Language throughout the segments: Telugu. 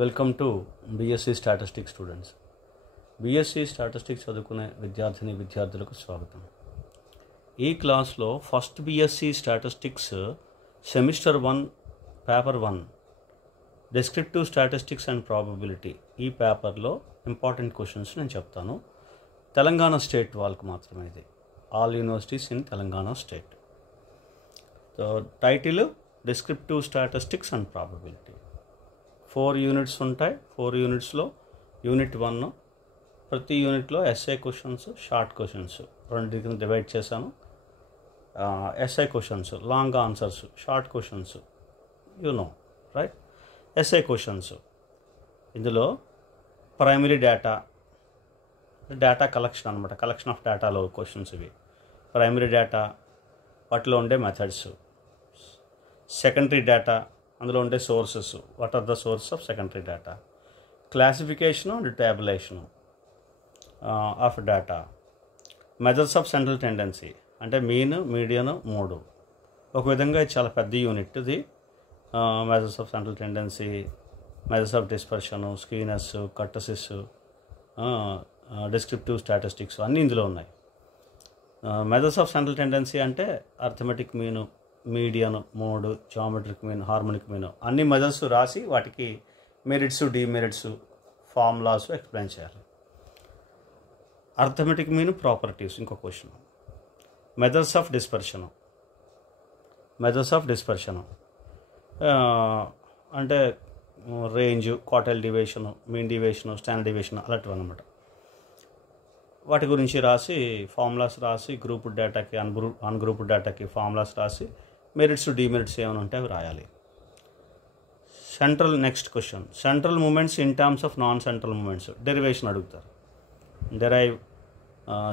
Welcome to BSc statistics students. BSc statistics చదువుకునే విద్యార్థులకు స్వాగతం. ఈ క్లాస్లో first BSc statistics semester 1 paper 1 descriptive statistics and probability ఈ పేపర్లో ఇంపార్టెంట్ క్వశ్చన్స్ నేను చెప్తాను. తెలంగాణ స్టేట్ వాళ్ళకు మాత్రమే ఇది. All universities in Telangana state. Title descriptive statistics and probability. 4 units ఉంటాయి. 4 యూనిట్స్లో యూనిట్ 1 ప్రతి యూనిట్లో ఎస్ఐ క్వశ్చన్స్, షార్ట్ క్వశ్చన్స్ రెండు కింద డివైడ్ చేశాను. Essay questions long answers, short questions right. Essay questions ఇందులో ప్రైమరీ డేటా కలెక్షన్ అనమాట. కలెక్షన్ ఆఫ్ డేటాలో క్వశ్చన్స్ ఇవి. ప్రైమరీ డేటా, వాటిలో ఉండే మెథడ్స్. సెకండరీ డేటా, అందులో ఉండే sources. What are the sources of secondary data. Classification and tabulation of data. Measures of central tendency అంటే మీన్, మీడియన్ 3. ఒక విధంగా ఇది చాలా పెద్ద యూనిట్ ఇది. Measures of central tendency, measures of dispersion, skewness, kurtosis, descriptive statistics అన్నీ ఇందులో ఉన్నాయి. మెజర్స్ ఆఫ్ సెంట్రల్ టెండెన్సీ అంటే arithmetic mean, median 3, geometric mean, harmonic mean అన్ని మెజర్స్ రాసి వాటికి మెరిట్స్, డిమెరిట్స్, ఫార్ములాస్ ఎక్స్ప్లెయిన్ చేయాలి. అర్థమెటిక్ మీన్ ప్రాపర్టీస్ ఇంకో క్వశ్చన్. మెజర్స్ ఆఫ్ డిస్పర్షను అంటే range, quartile deviation, mean deviation, standard deviation అలాంటివి అనమాట. వాటి గురించి రాసి ఫార్ములాస్ రాసి గ్రూప్ డేటాకి, అన్గ్రూప్ డేటాకి ఫార్ములాస్ రాసి మెరిట్స్, డిమెరిట్స్ ఏమైనా ఉంటే అవి రాయాలి. Next question, central moments in terms of non central moments. Derivation అడుగుతారు. Derive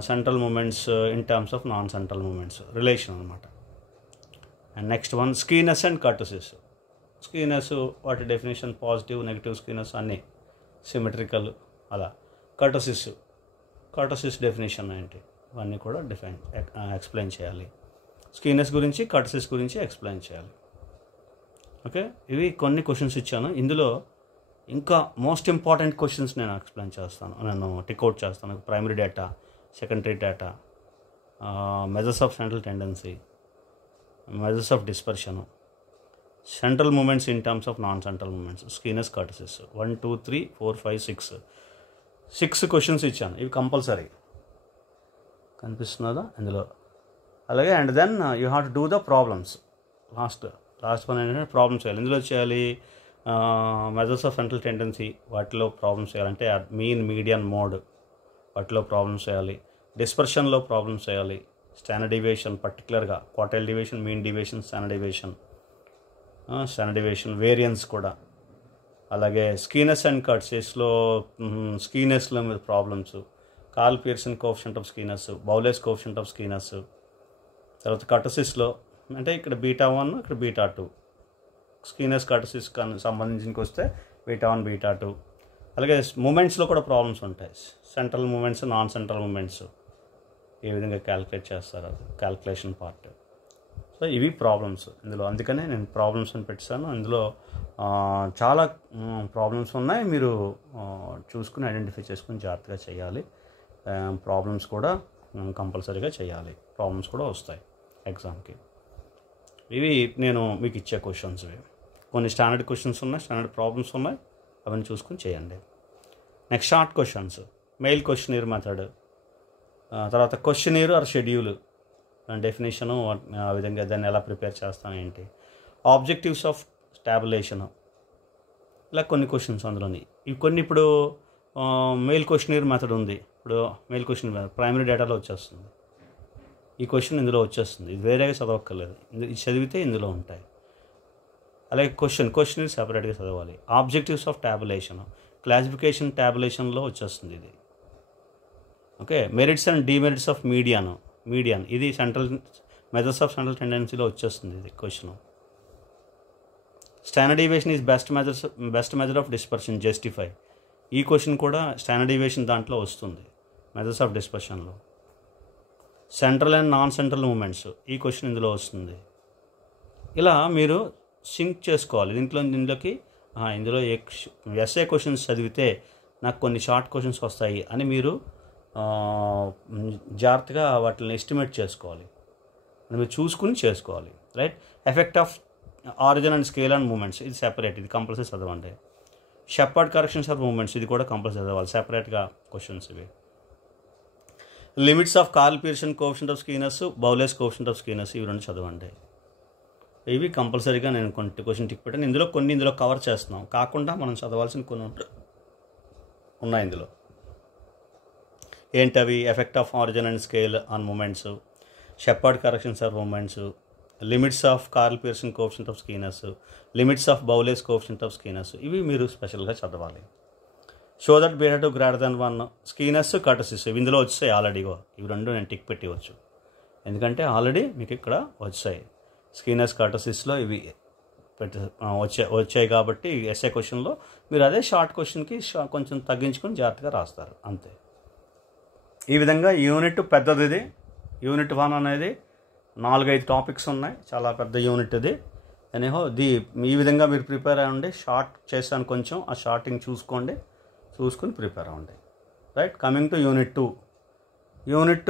central moments in terms of non central moments, relation అనమాట. And next one, skewness and kurtosis. Skewness వాటి డెఫినేషన్, పాజిటివ్, నెగిటివ్ స్కీనెస్ అన్నీ సిమెట్రికల్ అలా. కర్టసిస్ డెఫినేషన్ ఏంటి ఇవన్నీ కూడా ఎక్స్ప్లెయిన్ చేయాలి. స్కీనెస్ గురించి, కర్టసిస్ గురించి ఎక్స్ప్లెయిన్ చేయాలి. ఓకే, ఇవి కొన్ని క్వశ్చన్స్ ఇచ్చాను. ఇందులో ఇంకా మోస్ట్ ఇంపార్టెంట్ క్వశ్చన్స్ నేను ఎక్స్ప్లెయిన్ చేస్తాను, నేను టిక్అవుట్ చేస్తాను. Primary data, secondary data, measures of central tendency, measures of dispersion, central moments in terms of non central moments, skewness, kurtosis. 1 2 3 4 5 6 questions ఇచ్చాను. ఇవి కంపల్సరీ కనిపిస్తున్నదా ఇందులో. అలాగే and then you have to do the problems. Last one ఏంటంటే ప్రాబ్లమ్స్ చేయాలి. ఇందులో చేయాలి మెజర్స్ ఆఫ్ సెంట్రల్ టెండెన్సీ, వాటిలో ప్రాబ్లమ్స్ చేయాలంటే మీన్, మీడియన్, మోడ్ వాటిలో ప్రాబ్లమ్స్ చేయాలి. డిస్పర్షన్లో ప్రాబ్లమ్స్ చేయాలి. స్టాండర్డ్ డివియేషన్ పర్టికులర్గా quartile deviation, mean deviation, standard deviation, variance కూడా. అలాగే స్కీనెస్ అండ్ కర్టసిస్లో స్కీనెస్లో మీద problems. Karl Pearson coefficient of skewness, Bowley's coefficient of skewness. తర్వాత కర్టసిస్లో అంటే ఇక్కడ β1, ఇక్కడ β2. స్కీనెస్, కర్టసిస్ సంబంధించినకి వస్తే β1, β2. అలాగే మూమెంట్స్లో కూడా ప్రాబ్లమ్స్ ఉంటాయి. Central moments, non central moments ఏ విధంగా క్యాలిక్యులేట్ చేస్తారు, అది క్యాలిక్యులేషన్ పార్ట్. సో ఇవి ప్రాబ్లమ్స్ ఇందులో. అందుకనే నేను ప్రాబ్లమ్స్ అని పెట్టాను. ఇందులో చాలా ప్రాబ్లమ్స్ ఉన్నాయి. మీరు చూసుకుని ఐడెంటిఫై చేసుకుని జాగ్రత్తగా చేయాలి. ప్రాబ్లమ్స్ కూడా కంపల్సరీగా చేయాలి. ప్రాబ్లమ్స్ కూడా వస్తాయి ఎగ్జామ్కి. ఇవి నేను మీకు ఇచ్చే క్వశ్చన్స్. ఇవి కొన్ని స్టాండర్డ్ క్వశ్చన్స్ ఉన్నాయి, స్టాండర్డ్ ప్రాబ్లమ్స్ ఉన్నాయి. అవన్నీ చూసుకుని చేయండి. Next short questions, mail questionnaire method. తర్వాత క్వశ్చనీర్ ఆర్ షెడ్యూల్ డెఫినేషను, ఆ విధంగా దాన్ని ఎలా ప్రిపేర్ చేస్తాం ఏంటి. ఆబ్జెక్టివ్స్ ఆఫ్ టాబులేషను, ఇలా కొన్ని క్వశ్చన్స్ అందులోని. ఇవి కొన్ని ఇప్పుడు మెయిల్ క్వశ్చనీర్ మెథడ్ ఉంది. ఇప్పుడు మెయిల్ క్వశ్చన్ ప్రైమరీ డేటాలో వచ్చేస్తుంది. ఈ క్వశ్చన్ ఇందులో వచ్చేస్తుంది. ఇది వేరేగా చదవక్కర్లేదు. ఇది చదివితే ఇందులో ఉంటాయి. అలాగే క్వశ్చనీర్ సెపరేట్గా చదవాలి. ఆబ్జెక్టివ్స్ ఆఫ్ టాబులేషన్, క్లాసిఫికేషన్ టాబులేషన్లో వచ్చేస్తుంది ఇది. Okay, merits and demerits of median ఇది మెజర్స్ ఆఫ్ సెంట్రల్ టెండెన్సీలో వచ్చేస్తుంది ఇది question. Standard deviation is best measure of dispersion, justify. ఈ క్వశ్చన్ కూడా స్టాండర్డ్ డివియేషన్ దాంట్లో వస్తుంది, మెజర్స్ ఆఫ్ డిస్పర్షన్లో. Central and non central moments, ఈ క్వశ్చన్ ఇందులో వస్తుంది. ఇలా మీరు సింక్ చేసుకోవాలి. దీంట్లోకి ఇందులో ఎస్ఏ క్వశ్చన్స్ చదివితే నాకు కొన్ని షార్ట్ క్వశ్చన్స్ వస్తాయి అని మీరు జాగ్రత్తగా వాటిని ఎస్టిమేట్ చేసుకోవాలి, మీరు చూసుకుని చేసుకోవాలి. Right. Effect of origin and scale and moments, ఇది సెపరేట్, ఇది కంపల్సరీ చదవండి. షెపర్డ్ కరెక్షన్స్ ఆఫ్ మూమెంట్స్, ఇది కూడా కంపల్సరీ చదవాలి, సెపరేట్గా క్వశ్చన్స్ ఇవి. Limits of Karl Pearson coefficient of skewness, Bowley's coefficient of skewness, ఇవి రెండు చదవండి. ఇవి కంపల్సరీగా నేను కొన్ని క్వశ్చన్ టిక్ పెట్టాను. ఇందులో కవర్ చేస్తున్నాం, కాకుండా మనం చదవాల్సిన కొన్ని ఉన్నాయి ఇందులో. ఏంటవి? Effect of origin and scale on moments, Sheppard corrections of moments, limits of Karl Pearson coefficient of skewness, limits of Bowley's coefficient of skewness, ఇవి మీరు స్పెషల్గా చదవాలి. Show that beta two greater then 1, skewness, kurtosis, ఇవి ఇందులో వచ్చాయి ఆల్రెడీగా. ఇవి రెండు నేను టిక్ పెట్టవచ్చు, ఎందుకంటే ఆల్రెడీ మీకు ఇక్కడ వచ్చాయి. స్కీనర్స్, కర్టసిస్లో ఇవి వచ్చాయి కాబట్టి ఎస్ఏ క్వశ్చన్లో మీరు అదే షార్ట్ క్వశ్చన్కి కొంచెం తగ్గించుకొని జాగ్రత్తగా రాస్తారు, అంతే. ఈ విధంగా యూనిట్ పెద్దది. ఇది యూనిట్ 1 అనేది 4-5 టాపిక్స్ ఉన్నాయి, చాలా పెద్ద యూనిట్ ఇది. ఎనీహో ఈ విధంగా మీరు ప్రిపేర్ అవ్వండి. షార్ట్ చేశాను కొంచెం, ఆ షార్టింగ్ చూసుకొని ప్రిపేర్ అవ్వండి. Right. Coming to unit 2. Unit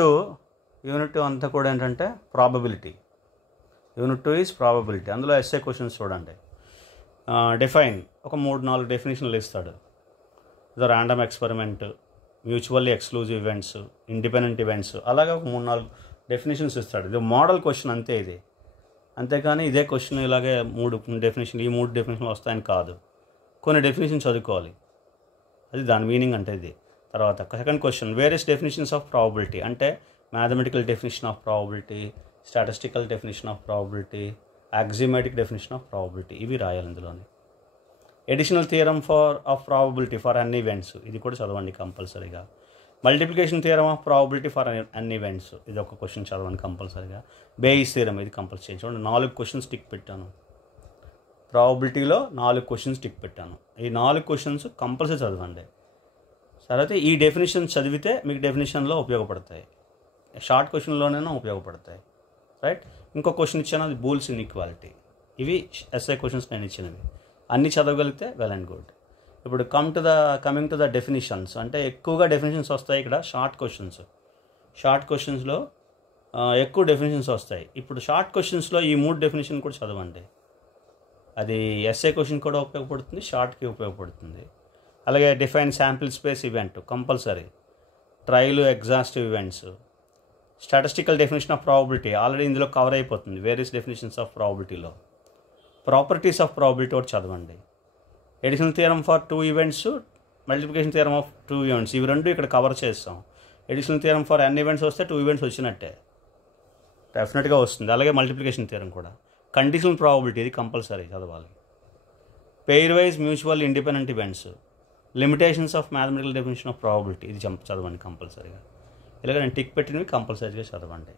2 అంతా కూడా ఏంటంటే ప్రాబబిలిటీ. Unit 2 is probability. అందులో ఎస్ఏ క్వశ్చన్స్ చూడండి. డిఫైన్, ఒక 3-4 డెఫినేషన్లు ఇస్తాడు. ఇది random experiment, mutually exclusive events, independent events, అలాగే ఒక 3-4 డెఫినేషన్స్ ఇస్తాడు. ఇది మోడల్ క్వశ్చన్ అంతే ఇది. అంతేకాని ఇదే క్వశ్చన్ ఇలాగే 3 డెఫినేషన్లు వస్తాయని కాదు. కొన్ని డెఫినేషన్ చదువుకోవాలి, అది దాని మీనింగ్ అంటే ఇది. తర్వాత second question, various definitions of probability, అంటే mathematical definition of probability, statistical definition of probability, axiomatic definition of probability, ఇవి రాయాలి ఇందులోని. Additional theorem of probability for n events, ఇది కూడా చదవండి కంపల్సరీగా. Multiplication theorem of probability for n events, ఇది ఒక క్వశ్చన్ చదవండి కంపల్సరీగా. బేయిస్ థియరమ్, ఇది కంపల్సరీ చూడండి. 4 క్వశ్చన్స్ టిక్ పెట్టాను. ప్రాబబిలిటీలో 4 క్వశ్చన్స్ టిక్ పెట్టాను. ఈ 4 క్వశ్చన్స్ కంపల్సరీ చదవండి. తర్వాత ఈ డెఫినేషన్ చదివితే మీకు డెఫినేషన్లో ఉపయోగపడతాయి, షార్ట్ క్వశ్చన్లోనైనా ఉపయోగపడతాయి. రైట్. ఇంకో క్వశ్చన్ ఇచ్చాను, అది బూల్స్ ఇన్ఈక్వాలిటీ. ఇవి ఎస్ఐ క్వశ్చన్స్ నేను ఇచ్చినవి, అన్నీ చదవగలిగితే వెల్ అండ్ గుడ్. ఇప్పుడు కమింగ్ టు ద డెఫినేషన్స్, అంటే ఎక్కువగా డెఫినేషన్స్ వస్తాయి ఇక్కడ షార్ట్ క్వశ్చన్స్లో ఎక్కువ డెఫినేషన్స్ వస్తాయి. ఇప్పుడు షార్ట్ క్వశ్చన్స్లో ఈ 3 డెఫినేషన్ కూడా చదవండి. అది ఎస్ఐ క్వశ్చన్ కూడా ఉపయోగపడుతుంది, షార్ట్కి ఉపయోగపడుతుంది. అలాగే define sample space event compulsory. Trial exhaustive events, statistical definition of probability already ఇందులో కవర్ అయిపోతుంది. వేరియస్ డెఫినేషన్స్ ఆఫ్ ప్రాబబిలిటీలో ప్రాపర్టీస్ ఆఫ్ ప్రాబబిలిటీ ఒకటి చదవండి. Additional theorem for 2 events, multiplication theorem of 2 events, ఇవి రెండు ఇక్కడ కవర్ చేస్తాం. Additional theorem for n events వస్తే 2 ఈవెంట్స్ వచ్చినట్టే, డెఫినెట్గా వస్తుంది. అలాగే మల్టిప్లికేషన్ థియరమ్ కూడా. కండిషనల్ ప్రాబబిలిటీ, ఇది కంపల్సరీ చదవాలి. Pairwise mutual independent events, limitations of mathematical definition of probability, ఇది చదవండి కంపల్సరీగా. ఇలాగ నేను టిక్ పెట్టినవి కంపల్సరీగా చదవండి.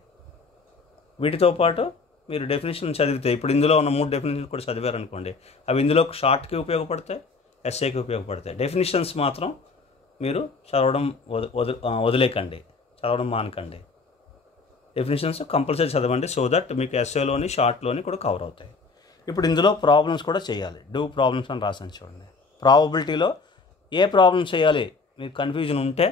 వీటితో పాటు మీరు డెఫినేషన్ చదివితే, ఇప్పుడు ఇందులో ఉన్న 3 డెఫినేషన్ కూడా చదివారనుకోండి, అవి ఇందులో షార్ట్కి ఉపయోగపడతాయి, ఎస్ఏకి ఉపయోగపడతాయి. డెఫినేషన్స్ మాత్రం మీరు చదవడం వదిలేకండి, చదవడం మానకండి. డెఫినేషన్స్ కంపల్సరీ చదవండి, సో దట్ మీకు ఎస్ఏలోని షార్ట్లోని కూడా కవర్ అవుతాయి. ఇప్పుడు ఇందులో ప్రాబ్లమ్స్ కూడా చేయాలి. డూ ప్రాబ్లమ్స్ అని రాసాను చూడండి. ప్రాబబిలిటీలో ఏ ప్రాబ్లమ్ చేయాలి మీకు కన్ఫ్యూజన్ ఉంటే,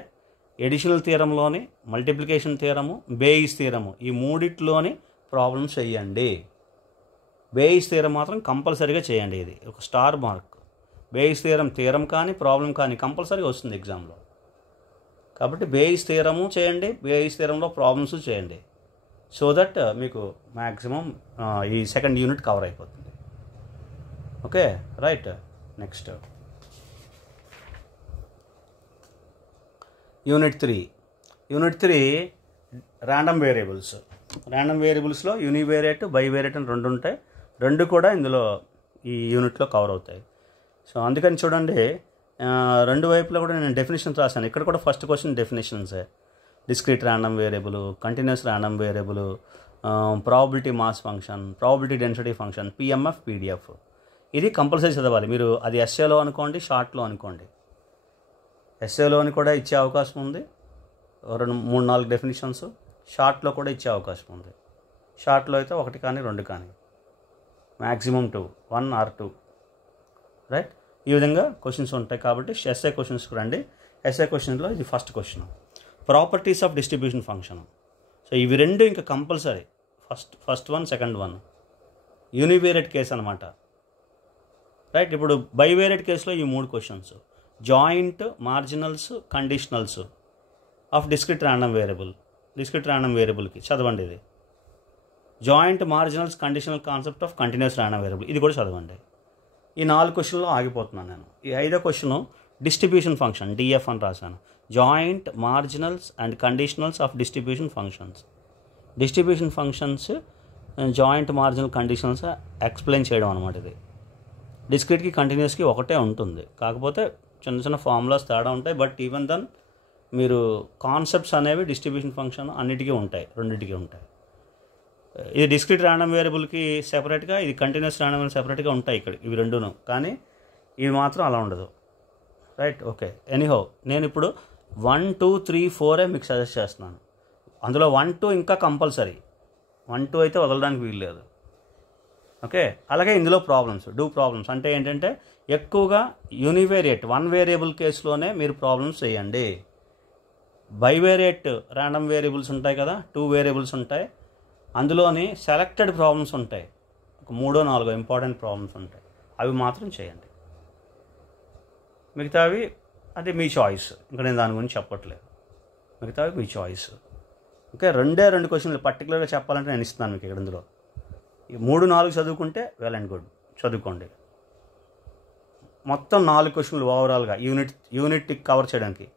ఎడిషనల్ థియరంలోని, మల్టిప్లికేషన్ థియరము, బేయిస్ థియరము, ఈ 3 ప్రాబ్లమ్స్ చేయండి. బేయిస్ థియరం మాత్రం కంపల్సరీగా చేయండి. ఇది ఒక స్టార్ మార్క్. బేయిస్ థియరం కానీ ప్రాబ్లం కానీ కంపల్సరీగా వస్తుంది ఎగ్జామ్లో. కాబట్టి బేయిస్ థియరము చేయండి, బేయిస్ థియరంలో ప్రాబ్లమ్స్ చేయండి, సో దట్ మీకు మ్యాక్సిమం ఈ సెకండ్ యూనిట్ కవర్ అయిపోతుంది. Okay, right. Next unit 3 random వేరియబుల్స్లో యూనివేరియేట్, బైవేరియేట్ అని 2 ఉంటాయి. 2 కూడా ఇందులో ఈ యూనిట్లో కవర్ అవుతాయి. సో అందుకని చూడండి, 2 వైపులో కూడా నేను డెఫినేషన్స్ రాశాను. ఇక్కడ కూడా ఫస్ట్ క్వశ్చన్ డెఫినేషన్సే. Discrete random variable, continuous random variable, probability mass function, probability density function, PMF, PDF, ఇది కంపల్సరీ చదవాలి. మీరు అది ఎస్ఏలో అనుకోండి, షార్ట్లో అనుకోండి. ఎస్ఏలోని కూడా ఇచ్చే అవకాశం ఉంది, 3-4 డెఫినేషన్స్. షార్ట్లో కూడా ఇచ్చే అవకాశం ఉంది. షార్ట్లో అయితే 1 కానీ 2 కానీ, మ్యాక్సిమం 2, 1 or 2. రైట్. ఈ విధంగా క్వశ్చన్స్ ఉంటాయి. కాబట్టి ఎస్ఏ క్వశ్చన్స్కి రండి. ఎస్ఏ క్వశ్చన్లో ఇది first question, properties of distribution function. So ఇవి రెండు ఇంకా compulsory, first one, second one univariate case అనమాట, రైట్. ఇప్పుడు బైవేరియట్ కేసులో ఈ 3 questions, joint, marginals, conditionals of discrete random variable. Discrete random వేరియబుల్కి చదవండి ఇది. Joint, marginals, conditional concept of continuous random variable, ఇది కూడా చదవండి. ఈ 4 క్వశ్చన్లో ఆగిపోతున్నాను నేను. ఈ 5వ క్వశ్చన్ డిస్ట్రిబ్యూషన్ ఫంక్షన్, డిఎఫ్ అని రాశాను. Joint, marginals and conditionals of distribution functions. Distribution functions joint, marginal, conditionals explain చేయడం అనమాట. ఇది డిస్క్రిట్కి కంటిన్యూస్కి ఒకటే ఉంటుంది, కాకపోతే చిన్న చిన్న ఫార్ములాస్ తేడా ఉంటాయి. బట్ ఈవెన్ దెన్ మీరు కాన్సెప్ట్స్ అనేవి డిస్ట్రిబ్యూషన్ ఫంక్షన్ అన్నిటికీ ఉంటాయి, రెండింటికి ఉంటాయి. ఇది డిస్క్రిట్ ర్యాండమ్ వేరియబుల్కి సెపరేట్గా, ఇది కంటిన్యూస్ ర్యాండమ్ వేరియబుల్ సెపరేట్గా ఉంటాయి ఇక్కడ ఇవి రెండును. కానీ ఇవి మాత్రం అలా ఉండదు, రైట్. ఓకే, ఎనీహౌ నేను ఇప్పుడు 1, 2, 3, 4 మీకు సజెస్ట్ చేస్తున్నాను. అందులో 1, 2 ఇంకా కంపల్సరీ, 1, 2 అయితే వదలడానికి వీలు లేదు. ఓకే, అలాగే ఇందులో ప్రాబ్లమ్స్ అంటే ఏంటంటే ఎక్కువగా యూనివేరియట్ 1 వేరియబుల్ కేసులోనే మీరు ప్రాబ్లమ్స్ చేయండి. బైవేరియట్ ర్యాండమ్ వేరియబుల్స్ ఉంటాయి కదా, 2 వేరియబుల్స్ ఉంటాయి, అందులోని సెలెక్టెడ్ ప్రాబ్లమ్స్ ఉంటాయి, ఒక 3-4 ఇంపార్టెంట్ ప్రాబ్లమ్స్ ఉంటాయి, అవి మాత్రం చేయండి. మిగతావి అది మీ చాయిస్, ఇంకా నేను దాని గురించి చెప్పట్లేదు. మిగతావి మీ చాయిస్. ఓకే, 2 క్వశ్చన్లు పర్టికులర్గా చెప్పాలంటే నేను ఇస్తున్నాను మీకు ఇక్కడ. ఇందులో 3-4 చదువుకుంటే వెల్ అండ్ గుడ్, చదువుకోండి. మొత్తం 4 క్వశ్చన్లు ఓవరాల్గా యూనిట్ కవర్ చేయడానికి.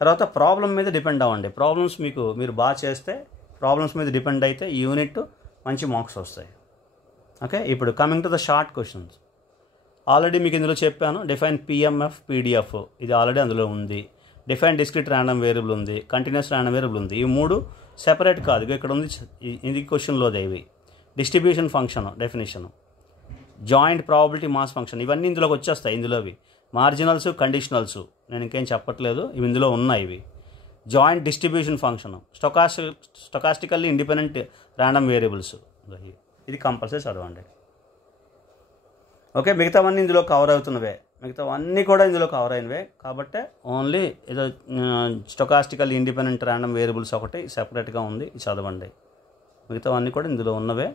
తర్వాత ప్రాబ్లం మీద డిపెండ్ అవ్వండి. ప్రాబ్లమ్స్ మీరు బాగా చేస్తే, ప్రాబ్లమ్స్ మీద డిపెండ్ అయితే ఈ యూనిట్ మంచి మార్క్స్ వస్తాయి. ఓకే, ఇప్పుడు coming to the short questions. Already మీకు ఇందులో చెప్పాను, డిఫైన్ పిఎంఎఫ్, పీడిఎఫ్, ఇది ఆల్రెడీ అందులో ఉంది. డిఫైన్ డిస్క్రిట్ ర్యాండమ్ వేరియబుల్ ఉంది, కంటిన్యూస్ ర్యాండమ్ వేరియబుల్ ఉంది. ఈ 3 సెపరేట్ కాదు, ఇక్కడ ఉంది, ఇది క్వశ్చన్లోదే. ఇవి distribution function definition, joint, probability, mass function, ఇవన్నీ ఇందులోకి వచ్చేస్తాయి. ఇందులోవి మార్జినల్స్, కండిషనల్స్ నేను ఇంకేం చెప్పట్లేదు, ఇవి ఇందులో ఉన్నాయి. ఇవి joint distribution function, stochastically independent random variables, ఇది కంపల్సరీ చదవండి. ఓకే, మిగతావన్నీ ఇందులో కవర్ అవుతున్నవే, మిగతావన్నీ కూడా ఇందులో కవర్ అయినవే. కాబట్టి ఓన్లీ ఏదో స్టొకాస్టికల్లీ ఇండిపెండెంట్ ర్యాండమ్ వేరియబుల్స్ ఒకటి సెపరేట్గా ఉంది, ఇది చదవండి. మిగతావన్నీ కూడా ఇందులో ఉన్నవే,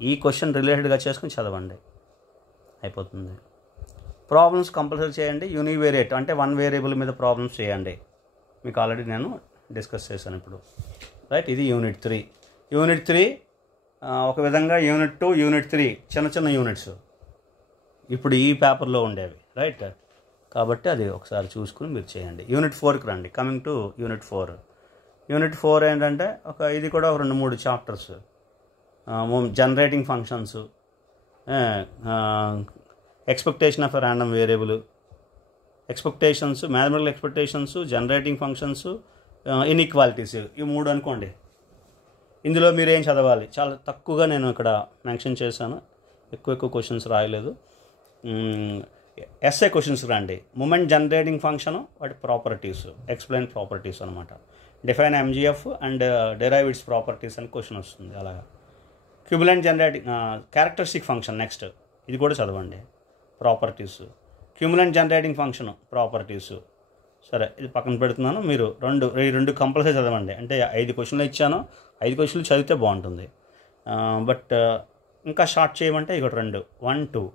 ఈ క్వశ్చన్ రిలేటెడ్గా చేసుకుని చదవండి, అయిపోతుంది. ప్రాబ్లమ్స్ కంపల్సరీ చేయండి. యూనివేరియట్ అంటే 1 వేరియబుల్ మీద ప్రాబ్లమ్స్ చేయండి, మీకు ఆల్రెడీ నేను డిస్కస్ చేశాను ఇప్పుడు, రైట్. ఇది యూనిట్ 3. యూనిట్ 3 ఒక విధంగా యూనిట్ 2, యూనిట్ 3 చిన్న యూనిట్స్ ఇప్పుడు ఈ పేపర్లో ఉండేవి, రైట్. కాబట్టి అది ఒకసారి చూసుకుని మీరు చేయండి. యూనిట్ 4కి రండి. Coming to unit 4. యూనిట్ 4 ఏంటంటే ఇది కూడా 2-3 chapters. Generating functions, expectation of a random variable, expectations, mathematical expectations, generating functions, inequalities, ఈ 3 అనుకోండి. ఇందులో మీరు ఏం చదవాలి, చాలా తక్కువగా నేను ఇక్కడ మెన్షన్ చేశాను, ఎక్కువ క్వశ్చన్స్ రాయలేదు. ఎస్ఏ క్వశ్చన్స్ రండి. మూమెంట్ జనరేటింగ్ ఫంక్షన్, వాటి ప్రాపర్టీస్, ఎక్స్ప్లెయిన్ ప్రాపర్టీస్ అనమాట. Define MGF and derive its properties అని క్వశ్చన్ వస్తుంది. అలాగా క్యూబులెంట్ జనరేటింగ్ క్యారెక్టరిస్టిక్ ఫంక్షన్, నెక్స్ట్ ఇది కూడా చదవండి, ప్రాపర్టీస్. క్యూములెంట్ జనరేటింగ్ ఫంక్షన్ ప్రాపర్టీస్, సరే ఇది పక్కన పెడుతున్నాను. మీరు రెండు కంపల్సరీ చదవండి. అంటే 5 క్వశ్చన్లు ఇచ్చాను, 5 క్వశ్చన్లు చదివితే బాగుంటుంది. బట్ ఇంకా షార్ట్ చేయమంటే ఇక్కడ 2, 1, 2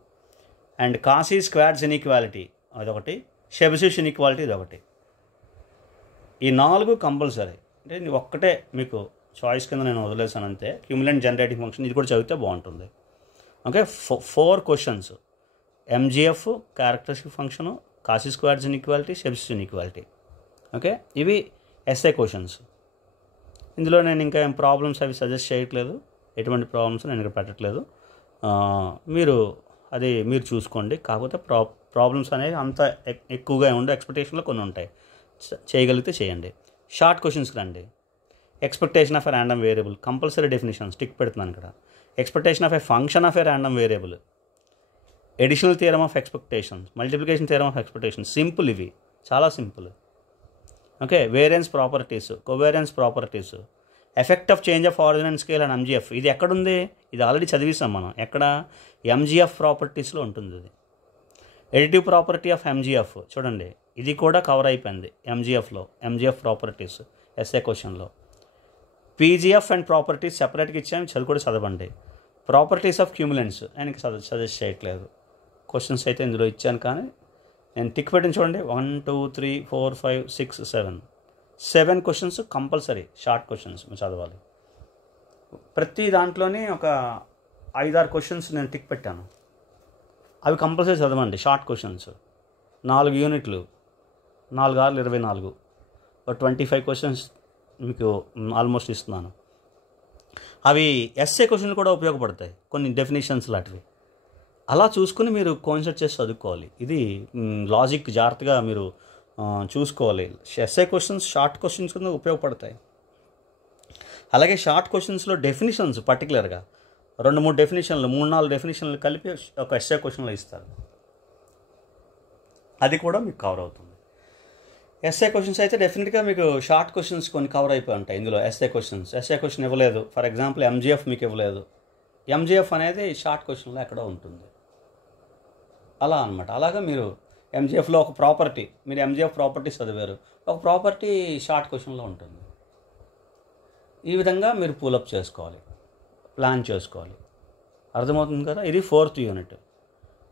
అండ్ కాసీ స్క్వాడ్స్ ఇన్ఈక్వాలిటీ అదొకటి, షెబిసిస్ ఇన్ఈక్వాలిటీ ఇదొకటి. ఈ 4 కంపల్సరీ. అంటే ఒక్కటే మీకు చాయిస్ కింద నేను వదిలేసాను అంతే. క్యూములెంట్ జనరేటింగ్ ఫంక్షన్ ఇది కూడా చదివితే బాగుంటుంది. Okay, 4 questions, MGF, characteristic function, Cauchy Schwarz inequality, Chebyshev's inequality. Okay, ఇవి ఎస్ఏ క్వశ్చన్స్. ఇందులో నేను ఇంకా ఏం ప్రాబ్లమ్స్ అవి సజెస్ట్ చేయట్లేదు, ఎటువంటి ప్రాబ్లమ్స్ నేను ఇక్కడ పెట్టట్లేదు. మీరు చూసుకోండి. కాకపోతే ప్రాబ్లమ్స్ అనేవి అంత ఎక్కువగా ఉండే, ఎక్స్పెక్టేషన్లో కొన్ని ఉంటాయి, చేయగలిగితే చేయండి. షార్ట్ క్వశ్చన్స్కి రండి. Expectation of a random variable, compulsory definition stick పెడుతున్నాను ఇక్కడ. Expectation of a function of a random variable, additional theorem of expectations, multiplication theorem of expectation, simple, ఇవి చాలా simple. Okay, variance properties, covariance properties, effect of change of origin and scale and MGF, ఇది ఎక్కడుంది, ఇది ఆల్రెడీ చదివిస్తాం మనం. ఎక్కడ, ఎంజిఎఫ్ ప్రాపర్టీస్లో ఉంటుంది ఇది. ఎడిటివ్ ప్రాపర్టీ ఆఫ్ ఎంజిఎఫ్ చూడండి, ఇది కూడా కవర్ అయిపోయింది ఎంజిఎఫ్లో. ఎంజిఎఫ్ ప్రాపర్టీస్ ఎస్ఏ క్వశ్చన్లో. పీజీఎఫ్ అండ్ ప్రాపర్టీస్ సెపరేట్గా ఇచ్చాము, చదువు కూడా చదవండి. ప్రాపర్టీస్ ఆఫ్ క్యూములెంట్స్ నేను సజెస్ట్ చేయట్లేదు, క్వశ్చన్స్ అయితే ఇందులో ఇచ్చాను కానీ నేను టిక్ పెట్టిన చూడండి. 1 2 3 4 5 6 7 క్వశ్చన్స్ కంపల్సరీ షార్ట్ క్వశ్చన్స్ మీరు చదవాలి. ప్రతి దాంట్లోనే ఒక 5-6 క్వశ్చన్స్ నేను టిక్ పెట్టాను, అవి కంపల్సరీ చదవండి. షార్ట్ క్వశ్చన్స్ 4 యూనిట్లు, 4 6 24, 25 క్వశ్చన్స్ మీకు ఆల్మోస్ట్ ఇస్తున్నాను. అవి ఎస్ఏ క్వశ్చన్లు కూడా ఉపయోగపడతాయి, కొన్ని డెఫినేషన్స్ లాంటివి. అలా చూసుకుని మీరు కాన్సెప్ట్ చేసి చదువుకోవాలి. ఇది లాజిక్ జాగ్రత్తగా మీరు చూసుకోవాలి. ఎస్ఏ క్వశ్చన్స్ షార్ట్ క్వశ్చన్స్ కింద ఉపయోగపడతాయి. అలాగే షార్ట్ క్వశ్చన్స్లో డెఫినేషన్స్ పర్టికులర్గా 2-3 డెఫినేషన్లు, 3-4 డెఫినేషన్లు కలిపి ఒక ఎస్ఏ క్వశ్చన్లో ఇస్తారు, అది కూడా మీకు కవర్ అవుతుంది. ఎస్ఏ క్వశ్చన్స్ అయితే డెఫినెట్గా మీకు షార్ట్ క్వశ్చన్స్ కొన్ని కవర్ అయిపోయి ఉంటాయి ఇందులో. ఎస్ఏ క్వశ్చన్ ఇవ్వలేదు, ఫర్ ఎగ్జాంపుల్ ఎంజిఎఫ్ మీకు ఇవ్వలేదు, ఎంజిఎఫ్ అనేది షార్ట్ క్వశ్చన్లో ఎక్కడో ఉంటుంది, అలా అనమాట. అలాగా మీరు ఎంజిఎఫ్లో ఒక ప్రాపర్టీ, మీరు ఎంజిఎఫ్ ప్రాపర్టీ చదివారు, ఒక ప్రాపర్టీ షార్ట్ క్వశ్చన్లో ఉంటుంది. ఈ విధంగా మీరు పూలప్ చేసుకోవాలి, ప్లాన్ చేసుకోవాలి. అర్థమవుతుంది కదా. ఇది 4th యూనిట్.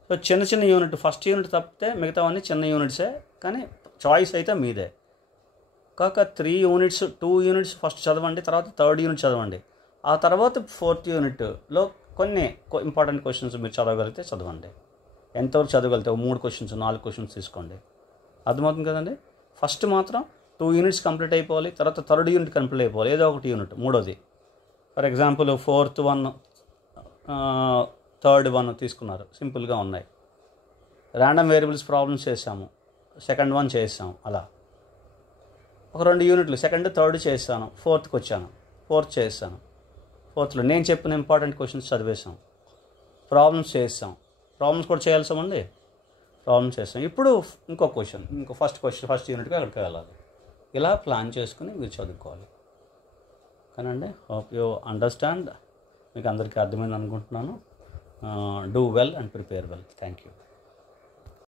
సో చిన్న యూనిట్, ఫస్ట్ యూనిట్ తప్పితే మిగతావన్నీ చిన్న యూనిట్సే, కానీ చాయిస్ అయితే మీదే. కాక 3 యూనిట్స్ 2 యూనిట్స్ ఫస్ట్ చదవండి, తర్వాత 3rd యూనిట్ చదవండి, ఆ తర్వాత 4th యూనిట్లో కొన్ని ఇంపార్టెంట్ క్వశ్చన్స్ మీరు చదవగలిగితే చదవండి. ఎంతవరకు చదవగలిగితే 3 క్వశ్చన్స్ 4 క్వశ్చన్స్ తీసుకోండి. అర్థమవుతుంది కదండి. ఫస్ట్ మాత్రం 2 యూనిట్స్ కంప్లీట్ అయిపోవాలి, తర్వాత 3rd యూనిట్ కంప్లీట్ అయిపోవాలి, ఏదో ఒకటి యూనిట్ మూడోది. ఫర్ ఎగ్జాంపుల్ 4th 1, 3rd 1 తీసుకున్నారు, సింపుల్గా ఉన్నాయి. ర్యాండమ్ వేరియబుల్స్ ప్రాబ్లమ్స్ చేసాము, సెకండ్ 1 చేసాము. అలా ఒక 2 యూనిట్లు, సెకండ్ 3rd చేస్తాను, 4thకి వచ్చాను, 4th చేస్తాను. 4thలో నేను చెప్పిన ఇంపార్టెంట్ క్వశ్చన్స్ చదివేసాం, ప్రాబ్లమ్స్ చేస్తాం, ప్రాబ్లమ్స్ కూడా చేయాల్సామండి, ప్రాబ్లమ్స్ చేస్తాం. ఇప్పుడు ఇంకో క్వశ్చన్, ఫస్ట్ యూనిట్గా అక్కడికి వెళ్ళాలి. ఇలా ప్లాన్ చేసుకుని మీరు చదువుకోవాలి. కానండి, హోప్ యూ అండర్స్టాండ్. మీకు అందరికీ అర్థమైంది అనుకుంటున్నాను. Do well and prepare well. Thank you.